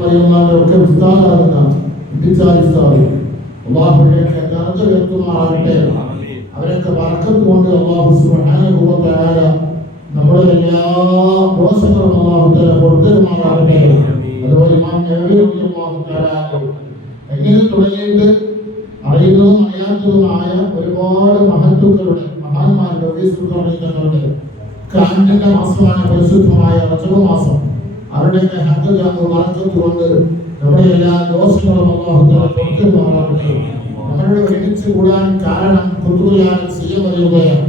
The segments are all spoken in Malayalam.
ഒക്കെ ഉസ്താദാകുന്ന ഇബിച്ചാരി ഉസ്താദ് അള്ളാഹുവിനെ ദർജ ഉയർത്തുമാറാകട്ടെ അവരൊക്കെ വറക്കത്തുകൊണ്ട് അള്ളാഹു തആല നമ്മുടെ എല്ലാ ദോഷങ്ങളും അള്ളാഹു തആല കൊടുത്തരുമാറാകട്ടെ. അതുപോലെ ഇമാം എങ്ങനെ തുടങ്ങിയിട്ട് അറിയുന്നതും അറിയാത്തതുമായ ഒരുപാട് മഹത്തുക്കളുടെ മഹാന്മാരുടെ ഒബീസുക്കളുടെ തങ്ങളുടെ കാന്റിന്റെ മാസമാണ് പരിശുദ്ധമായ റജവ മാസം. അവരുടെയൊക്കെ ഹദ്ദ് വറക്കത്ത് കൊണ്ട് നമ്മുടെ എല്ലാ ദോഷങ്ങളും അള്ളാഹു തആല കൊടുത്തരുമാറാകട്ടെ നമ്മളുടെ ഒരുമിച്ച് കൂടാൻ കാരണം കുത്തുബുലാൻ സിയമറിയുകയാണ്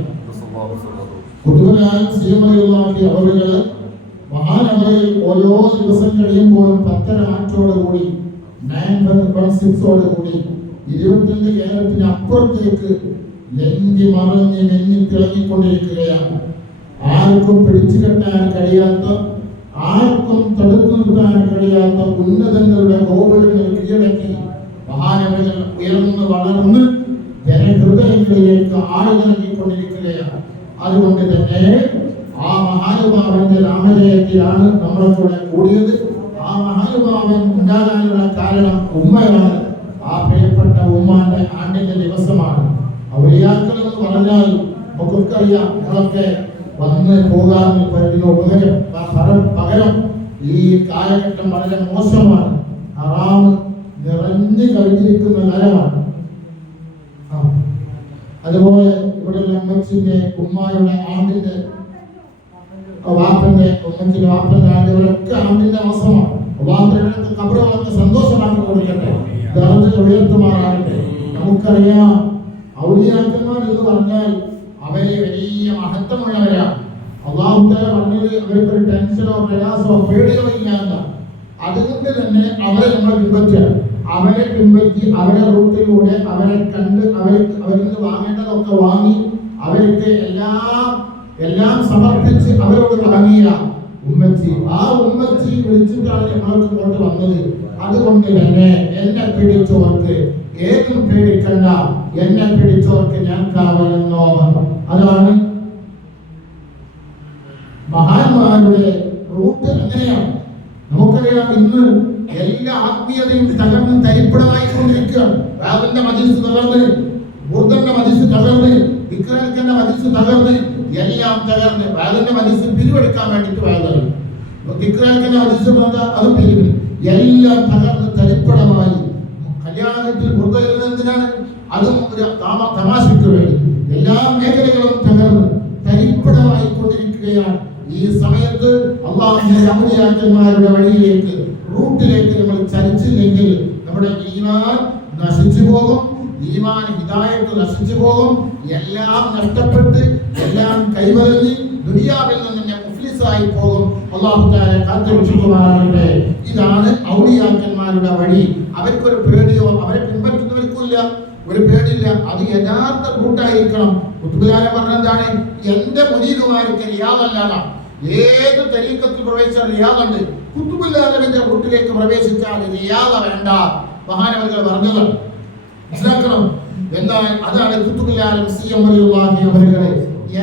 കുത്തുബുലാൻ സിയമറിയുള്ളാക്കി അവരുകൾ മഹാനവരിൽ ഓരോ ദിവസം കഴിയുമ്പോഴും പത്തര മാറ്റോടുകൂടി നയൻ വൺ സിക്സോട് കൂടി ഇരുപത്തിയഞ്ച് കേരളത്തിന് അപ്പുറത്തേക്ക് ലെങ്കി മറഞ്ഞ് നെഞ്ഞി തിളങ്ങിക്കൊണ്ടിരിക്കുകയാണ് ആർക്കും പിടിച്ചു കെട്ടാൻ കഴിയാത്ത ആർക്കും തടുത്തു നിർത്താൻ കഴിയാത്ത ഉന്നതങ്ങളുടെ കോവിലുകൾ കീഴടക്കി മഹാനവകൾ ഉയർന്നു വളർന്ന് ജനഹൃദയങ്ങളിലേക്ക് ആഴ്ന്നിറങ്ങിക്കൊണ്ടിരിക്കുകയാണ് അതുകൊണ്ട് തന്നെ ആ മഹാനുഭാവന്റെ രാമജയത്തിലാണ് നമ്മളെ കൂടെ കൂടിയത്. ആ മഹാനുഭാവൻ ഉണ്ടാകാനുള്ള കാരണം ഉമ്മയാണ്. ആ പ്രിയപ്പെട്ട ഉമ്മാന്റെ ആണ്ടിന്റെ ദിവസമാണ്. ഔലിയാക്കൾ എന്ന് പറഞ്ഞാൽ നമുക്കറിയാം നിങ്ങളൊക്കെ വന്ന് പോകാൻ പറയുന്ന ഉപകരം. കാലഘട്ടം വളരെ മോശമാണ്. ഹറാമ് നിറഞ്ഞു കഴിഞ്ഞിരിക്കുന്ന കാലമാണ്. അതുപോലെ ഇവിടെ അമ്മച്ചിന്റെ ഉമ്മായുടെ ആണ്ടിന്റെ വാപ്പന്റെ ഉമ്മച്ചിന്റെ വാപ്പന്റെ ആണ്ടുകളൊക്കെ ആണ്ടിന്റെ മാസമാണ് വാപ്പയുടെ കബറ് വളരെ സന്തോഷമാക്കി കൊടുക്കട്ടെ ദർജ ഉയർത്തുമാറാകട്ടെ. നമുക്കറിയാം എന്ന് പറഞ്ഞാൽ അവരെ വലിയ മഹത്വമുള്ളവരാണ്. അള്ളാഹുത്തല പറഞ്ഞത് അവർക്ക് ഒരു ടെൻഷനോ പ്രയാസമോ പേടിയോ ഇല്ലാത്ത. അതുകൊണ്ട് തന്നെ അവരെ നമ്മൾ പിൻപറ്റുക. അവരെ പിൻപറ്റി അവരെ റൂട്ടിലൂടെ അവരെ കണ്ട് അവരെ അവരിൽ നിന്ന് വാങ്ങേണ്ടതൊക്കെ വാങ്ങി അവർക്ക് എല്ലാം എല്ലാം സമർപ്പിച്ച് അവരോട് തുടങ്ങിയ ഉമ്മച്ചി. ആ ഉമ്മച്ചി വിളിച്ചിട്ടാണ് ഞങ്ങൾക്ക് ഇങ്ങോട്ട് വന്നത്. അതുകൊണ്ട് തന്നെ എന്നെ പിടിച്ചോർക്ക് ഏതും പേടിക്കണ്ട. എന്നെ പിടിച്ചോർക്ക് ഞാൻ കാവലെന്നോ അതാണ് മഹാന്മാരുടെ റൂട്ട് അങ്ങനെയാണ്. നമുക്കറിയാം ഇന്ന് എല്ലാ ആത്മീയതയും തകർന്ന് തരിപ്പിടമായിക്കൊണ്ടിരിക്കുകയാണ് റാബിന്റെ മജിസ് തകർന്ന് ബുദ്ധന്റെ മജിസ് തകർന്ന് വിക്രമിക്കന്റെ മജിസ് തകർന്ന് എല്ലാം തകർന്ന് റാബിന്റെ മജിസ് പിരിവെടുക്കാൻ വേണ്ടിയിട്ട് വേദന വിക്രമിക്കന്റെ മജിസ് എന്താ അതും പിരിവിന്. എല്ലാം തകർന്ന് തരിപ്പടമായി കല്യാണത്തിൽ ബുർദയിൽ എന്തിനാണ്? അതും ഒരു താമ- തമാശയ്ക്ക് വേണ്ടി. എല്ലാ മേഖലകളും തകർന്ന് തരിപ്പണമായി കൊണ്ടിരിക്കുകയാണ് ഈ സമയത്ത് അമരിയാക്കന്മാരുടെ വഴിയിലേക്ക് റൂട്ടിലേക്ക് നമ്മൾ ചലിച്ചില്ലെങ്കിൽ നമ്മുടെ ഈമാൻ നശിച്ചു പോകും. ഈമാൻ ഹിദായത്ത് നശിച്ചു പോകും. എല്ലാം നഷ്ടപ്പെട്ട് എല്ലാം കൈവരഞ്ഞ് ദുനിയാവിൽ നിന്ന് ഞാൻ മുഫ്ലിസായി പോകും. അള്ളാഹുക്കാരെ താരെ കാത്തുരക്ഷിക്കുമാറാകട്ടെ ഇതാണ് ഔലിയാക്കന്മാരുടെ വഴി. അവർക്കൊരു പേടിയോ അവരെ പിൻപറ്റുന്നവർക്കില്ല ഒരു പേടില്ല അത് യഥാർത്ഥ കൂട്ടായിരിക്കണം കുത്തുബുലാലെ പറഞ്ഞെന്താണ് എന്റെ മുനീതുമാർക്ക് റിയാദല്ലാണ് ഏത് തരീക്കത്തിൽ പ്രവേശിച്ചാൽ റിയാദുണ്ട് കുത്തുബുല്ലാലവന്റെ വീട്ടിലേക്ക് പ്രവേശിച്ചാൽ റിയാദ വേണ്ട. മഹാനവരുകൾ പറഞ്ഞത് മനസ്സിലാക്കണം? എന്താ അതാണ് കുത്തുബുല്ലാലം സി എം അവരുകളെ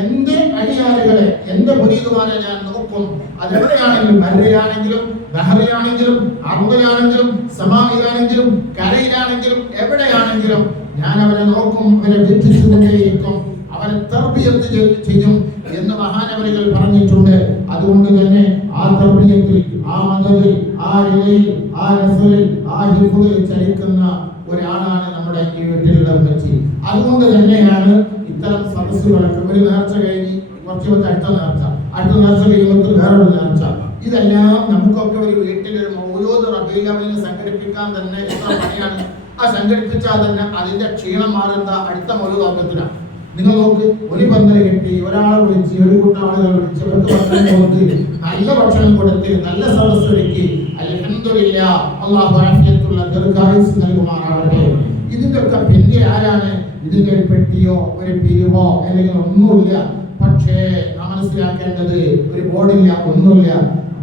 എന്റെ അടിയാരുകളെ എന്റെ പുരീതുമാരെ ഞാൻ നോക്കും. അതെവിടെയാണെങ്കിലും മരയിലാണെങ്കിലും ബഹറിലാണെങ്കിലും അറുതിലാണെങ്കിലും സമാധിയിലാണെങ്കിലും കരയിലാണെങ്കിലും എവിടെയാണെങ്കിലും ഞാൻ അവരെ നോക്കും അവരെ വിധിച്ചുകൊണ്ടേയിരിക്കും. അവരെ തർബിയത്ത് ചെയ്- ചെയ്യും എന്ന് മഹാനവരികൾ പറഞ്ഞിട്ടുണ്ട്. അതുകൊണ്ട് തന്നെ ആ തർബിയത്തിൽ ആ മതത്തിൽ ആ ഇലയിൽ ആ രസലിൽ ആ ഹിഫുകൾ ചലിക്കുന്ന ഒരാളാണ് നമ്മുടെ ഈ വീട്ടിലുള്ള ഉമ്മച്ചി അതുകൊണ്ട് തന്നെയാണ് ഇത്തരം സദസ്സുകളൊക്കെ ഒരു നേർച്ച കഴിഞ്ഞ് കുറച്ച് പത്ത് അടുത്ത നേർച്ച. അടുത്ത നേർച്ച കഴിയുമ്പോൾ വേറൊരു നേർച്ച. ഇതെല്ലാം നമുക്കൊക്കെ ഒരു ഒരു മൗലൂദ് റബീലവലിനെ സംഘടിപ്പിക്കാൻ തന്നെ എത്ര പണിയാണ്. ആ സംഘടിപ്പിച്ചാൽ തന്നെ അതിന്റെ ക്ഷീണം മാറുന്ന അടുത്ത അംഗത്തിനാണ് നിങ്ങൾ നോക്ക് ഒരു പന്തൽ കെട്ടി ഒരാളെ വിളിച്ച് ഒരു കൂട്ടം ആളുകൾ വിളിച്ച് അവർക്ക് ഭക്ഷണം കൊടുത്ത് നല്ല ഭക്ഷണം കൊടുത്ത് നല്ല സദസ് ഒരുക്കി അൽഹംദുലില്ല അള്ളാഹു ദീർഘായുസ് നൽകുമാറാവട്ടെ ഇതിന്റെ ഒക്കെ പിന്നെ ആരാണ്? ഇതിന്റെ ഒരു പെട്ടിയോ ഒരു പിരിവോ അല്ലെങ്കിൽ ഒന്നുമില്ല. പക്ഷേ മനസ്സിലാക്കേണ്ടത് ഒരു ബോർഡില്ല ഒന്നുമില്ല.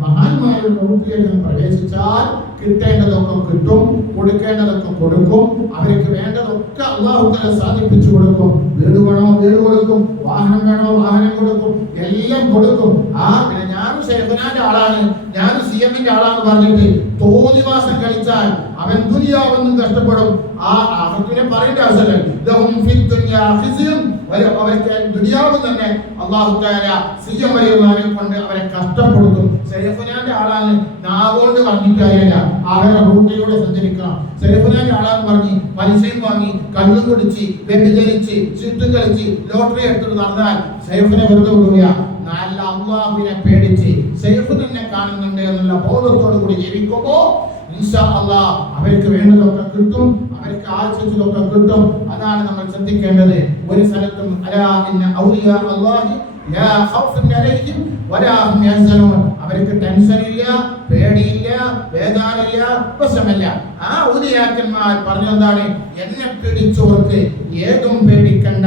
മഹാന്മാരുടെ റൂട്ടിലേക്ക് പ്രവേശിച്ചാൽ കിട്ടേണ്ടതൊക്കെ കിട്ടും കൊടുക്കേണ്ടതൊക്കെ കൊടുക്കും അവർക്ക് വേണ്ടതൊക്കെ അള്ളാഹു തല സാധിപ്പിച്ചു കൊടുക്കും. വീട് വേണോ വീട് കൊടുക്കും വാഹനം വേണോ വാഹനം കൊടുക്കും എല്ലാം കൊടുക്കും. ആ പിന്നെ ഞാനും ശേഖനാന്റെ ആളാണ്. ഞാനും സി എമ്മിന്റെ ആളാന്ന് പറഞ്ഞിട്ട് തോന്നിവാസം കളിച്ചാൽ അവൻ ദുരിയാവെന്നും കഷ്ടപ്പെടും. ആ അവർക്ക് പറയേണ്ട ആവശ്യമില്ല. അവർക്ക് ദുനിയാവ് തന്നെ അള്ളാഹു താല സി എം കൊണ്ട് അവരെ കഷ്ടപ്പെടുത്തും. ഷെയ്ഖുനാന്റെ ആളാണ് നാവോണ്ട് പറഞ്ഞിട്ട് കാര്യമില്ല. അവരുടെ റൂട്ടിലൂടെ സഞ്ചരിക്കണം. ഷെയ്ഖുനാന്റെ ആളാന്ന് പറഞ്ഞ് പലിശയും വാങ്ങി കണ്ണും കുടിച്ച് വ്യഭിചരിച്ച് ചുറ്റും കളിച്ച് ലോട്ടറി എടുത്തിട്ട് നടന്നാൽ ഷെയ്ഖിനെ വെറുതെ വിടുക നല്ല അള്ളാഹുവിനെ പേടിച്ച് സേഫ് തന്നെ കാണുന്നുണ്ട് എന്നുള്ള ബോധത്തോടു കൂടി ജീവിക്കുമ്പോ ഇൻഷാ അള്ളാഹ് അവർക്ക് വേണ്ടതൊക്കെ കിട്ടും. അവർക്ക് ആവശ്യത്തിലൊക്കെ കിട്ടും. അതാണ് നമ്മൾ ശ്രദ്ധിക്കേണ്ടത്. ഒരു സ്ഥലത്തും അലാ ഇന്ന ഔലിയാ അല്ലാഹി ലാ ഖൗഫുൻ അലൈഹിം വലാ ഹും യഹ്സനൂൻ. അവർക്ക് ടെൻഷൻ ഇല്ല പേടിയില്ല വേദാനില്ല പ്രശ്നമില്ല ആ ഔലിയാക്കന്മാർ പറഞ്ഞെന്താണ് എന്നെ പിടിച്ചോർക്ക് ഏതും പേടിക്കണ്ട.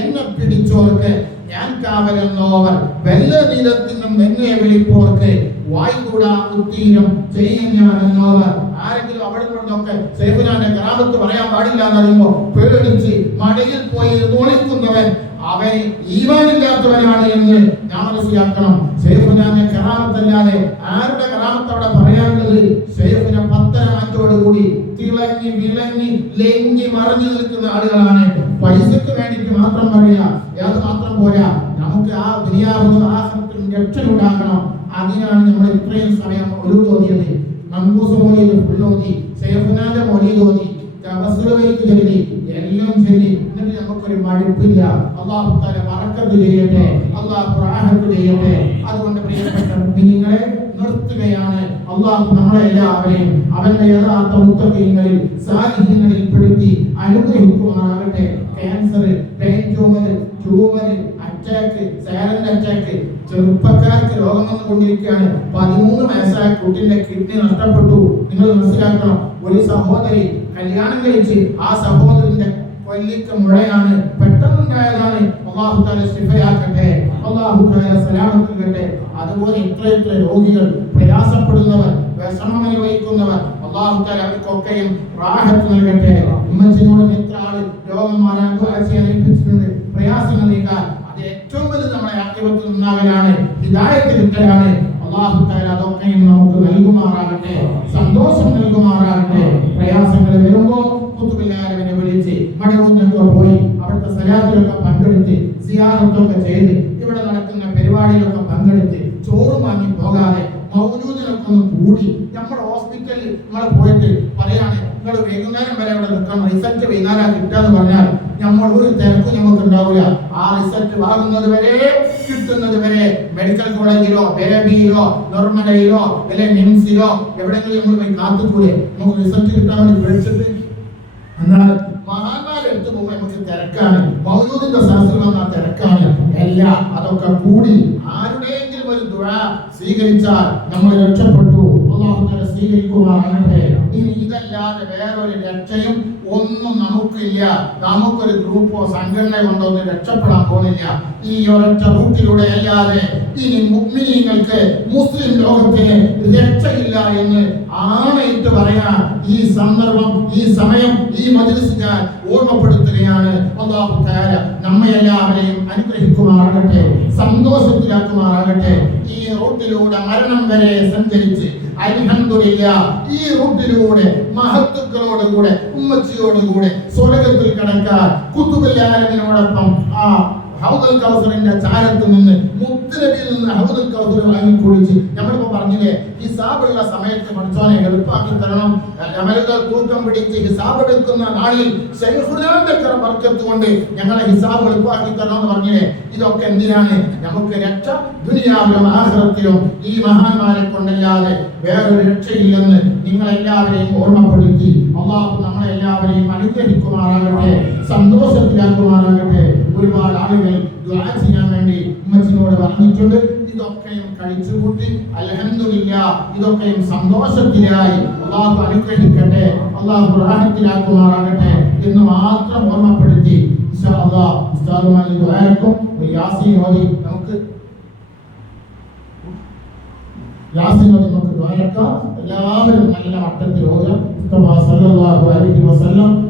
എന്നെ പിടിച്ചോർക്ക് ഞാൻ കാവലെന്നോവർ. വെല്ല നിലത്തിനും എന്നെ വിളിപ്പോർക്ക് വായ്കൂടാ ഉത്തീരം ചെയ്യും ഞാൻ എന്നോവർ ആരെങ്കിലും അവിടെ കൊണ്ടൊക്കെ സേഫുനാന്റെ ഗ്രാമത്ത് പറയാൻ പാടില്ല എന്ന് പറയുമ്പോ പേടിച്ച് മടയിൽ പോയി നോളിക്കുന്നവൻ അവൻ ഈവാനില്ലാത്തവനാണ് എന്ന് ഞാൻ മനസ്സിലാക്കണം. സേഫുനാന്റെ കറാമത്തല്ലാതെ ആരുടെ കറാമത്ത് അവിടെ പറയാനുള്ളത്? സേഫുന പത്തനാറ്റോട് കൂടി തിളങ്ങി വിളങ്ങി ലെങ്ങി മറഞ്ഞു നിൽക്കുന്ന ആളുകളാണ്. പൈസക്ക് വേണ്ടിയിട്ട് മാത്രം പറയാ അത് മാത്രം പോരാ? നമുക്ക് ആ ദുനിയാവിനും ആഹ്റത്തിനും രക്ഷയുണ്ടാകണം. അതിനാണ് നമ്മൾ ഇത്രയും സമയം ഒരു തോന്നിയത്. മങ്കൂസ് മോലിയിൽ ഉള്ളോതി സേഫനാന്റെ മൊഴി തോന്നി തവസ്സുലവൈക്ക് ചൊല്ലി എല്ലാം ചൊല്ലി. എന്നിട്ട് നമുക്കൊരു മടുപ്പില്ല. അള്ളാഹു താല വറക്കത്ത് ചെയ്യട്ടെ. അള്ളാഹു റാഹത്ത് ചെയ്യട്ടെ. അതുകൊണ്ട് പ്രിയപ്പെട്ട കുഞ്ഞുങ്ങളെ നിർത്തുകയാണ്. അള്ളാഹു നമ്മളെ എല്ലാവരെയും അവന്റെ യഥാർത്ഥ മുത്തകങ്ങളിൽ സാഹിത്യങ്ങളിൽ പെടുത്തി അനുഗ്രഹിക്കുമാറാകട്ടെ. Cancer brain tumour tumour attack silent attack ചെറുപ്പക്കാർക്ക് രോഗം വന്നുകൊണ്ടിരിക്കുകയാണ്. പതിമൂന്ന് വയസ്സായ കുട്ടിന്റെ കിഡ്നി നഷ്ടപ്പെട്ടു. നിങ്ങൾ മനസ്സിലാക്കണം ഒരു സഹോദരി കല്യാണം കഴിച്ച് ആ സഹോദരന്റെ കൊല്ലിക്ക് മുഴയാണ് പെട്ടെന്നുണ്ടായതാണ്. അള്ളാഹു താല ശിഫയാക്കട്ടെ. അള്ളാഹു താല സലാമത്തിക്കട്ടെ അതുപോലെ ഇത്ര ഇത്ര രോഗികൾ പ്രയാസപ്പെടുന്നവർ വിഷമം അനുഭവിക്കുന്നവർ അള്ളാഹു താല അവർക്കൊക്കെയും റാഹത്ത് നൽകട്ടെ. ഉമ്മച്ചിനോട് എത്ര ആൾ രോഗം മാറാൻ ചെയ്യാൻ പ്രയാസങ്ങൾ നീക്കാൻ അത് ഏറ്റവും വലുത് നമ്മുടെ ആക്രമത്തിൽ നിന്നാകലാണ് ഹിദായത്ത് കിട്ടലാണ് അള്ളാഹു താല അതൊക്കെയും നമുക്ക് നൽകുമാറാകട്ടെ. സന്തോഷം നൽകുമാറാകട്ടെ. പ്രയാസങ്ങൾ വരുമ്പോൾ കുത്തുബില്ലാരവിനെ വിളിച്ച് മടങ്ങുന്നൊക്കെ പോയി അവിടുത്തെ സലാത്തിലൊക്കെ പങ്കെടുത്ത് സിയാറത്തൊക്കെ ചെയ്ത് ഇവിടെ നടക്കുന്ന പരിപാടിയിലൊക്കെ പങ്കെടുത്ത് ചോറ് വാങ്ങി പോകാതെ മൗജൂദിനൊക്കെ ഒന്ന് കൂടി നമ്മുടെ ഹോസ്പിറ്റലിൽ നമ്മൾ പോയിട്ട് പറയാണ് നിങ്ങൾ വൈകുന്നേരം വരെ അവിടെ നിൽക്കണം. റിസൾട്ട് വൈകുന്നേരം കിട്ടാന്ന് പറഞ്ഞാൽ നമ്മൾ ഒരു തിരക്കും നമുക്ക് ഉണ്ടാവില്ല ആ റിസൾട്ട് വാങ്ങുന്നത് വരെ കിട്ടുന്നത് വരെ മെഡിക്കൽ കോളേജിലോ ബേബിയിലോ നിർമ്മലയിലോ അല്ലെ മിംസിലോ എവിടെയെങ്കിലും നമ്മൾ പോയി കാത്തുകൂടെ. നമുക്ക് റിസൾട്ട് കിട്ടാൻ വേണ്ടി വിളിച്ചിട്ട് എന്നാൽ മഹാന്മാരെ എടുത്തു പോകുമ്പോൾ നമുക്ക് തിരക്കാണ്. മൗലൂദിന്റെ സഹസ്രം വന്ന തിരക്കാണ്. അല്ല അതൊക്കെ കൂടി ആരുടെയെങ്കിലും ഒരു ദുആ സ്വീകരിച്ചാൽ നമ്മൾ രക്ഷപ്പെട്ടു. സ്വീകരിക്കുമാറാകട്ടെ. ഇനി ഇതല്ലാതെ വേറൊരു രക്ഷയും ഒന്നും നമുക്കില്ല. നമുക്കൊരു ഗ്രൂപ്പോ സംഘടന കൊണ്ടോ ഒന്നും രക്ഷപ്പെടാൻ പോകുന്നില്ല. ഈ ഒരൊറ്റ റൂട്ടിലൂടെ അല്ലാതെ ഇനി മുഗ്മിനീങ്ങൾക്ക് മുസ്ലിം ലോകത്തിന് രക്ഷയില്ല എന്ന് ആണയിട്ട് പറയാൻ ഈ സന്ദർഭം ഈ സമയം ഈ മജ്ലിസ് ഞാൻ ഓർമ്മപ്പെടുത്തുകയാണ്. അള്ളാഹു നമ്മെ എല്ലാവരെയും അനുഗ്രഹിക്കുമാറാകട്ടെ സന്തോഷത്തിലാക്കുമാറാകട്ടെ. ഈ റൂട്ടിലൂടെ മരണം വരെ സഞ്ചരിച്ച് അൽഹംദുലില്ല ഈ റൂട്ടിലൂടെ മഹത്തുക്കളോടുകൂടെ ഉമ്മച്ചിയോടുകൂടെ സ്വർഗത്തിൽ കടക്കാൻ കുത്തുബില്ലാലമിനോടൊപ്പം ആ ഹൗദൽ കൗസറിന്റെ ചാരത്ത് നിന്ന് മുത്തനബിയിൽ നിന്ന് ഹൗദൽ കൗസർ വാങ്ങിക്കുടിച്ച് നമ്മളിപ്പോ പറഞ്ഞില്ലേ ഹിസാബുള്ള സമയത്ത് പഠിച്ചോനെ എളുപ്പാക്കി തരണം. അമലുകൾ തൂക്കം പിടിച്ച് ഹിസാബ് എടുക്കുന്ന നാളിൽ ബർക്കത്ത് കൊണ്ട് ഞങ്ങളെ ഹിസാബ് എളുപ്പാക്കി തരണം എന്ന് പറഞ്ഞില്ലേ? ഇതൊക്കെ എന്തിനാണ്? നമുക്ക് രക്ഷ ദുനിയാവിലും ആഹ്റത്തിലും ഈ മഹാന്മാരെ കൊണ്ടല്ലാതെ വേറൊരു രക്ഷയില്ലെന്ന് നിങ്ങളെല്ലാവരെയും ഓർമ്മപ്പെടുത്തി. അള്ളാഹു നമ്മളെല്ലാവരെയും അനുഗ്രഹിക്കുമാറാകട്ടെ സന്തോഷത്തിലാക്കുമാറാകട്ടെ. ഒരുപാട് ആളുകൾ ചെയ്യാൻ വേണ്ടി ഉമ്മച്ചിനോട് പറഞ്ഞിട്ടുണ്ട്. ഇതൊക്കെയും കഴിച്ചുകൂട്ടി. അൽഹംദുലില്ല ഇതൊക്കെയും സന്തോഷത്തിലായി അള്ളാഹു അനുഗ്രഹിക്കട്ടെ അള്ളാഹു റാഹത്തിലാക്കുമാറാകട്ടെ എന്ന് മാത്രം ഓർമ്മപ്പെടുത്തി. യാസീൻ ഓതി നമുക്ക്. യാസിനോ നമുക്ക് എല്ലാവരും നല്ല വട്ടത്തിൽ ഓതുക. വസല്ലം.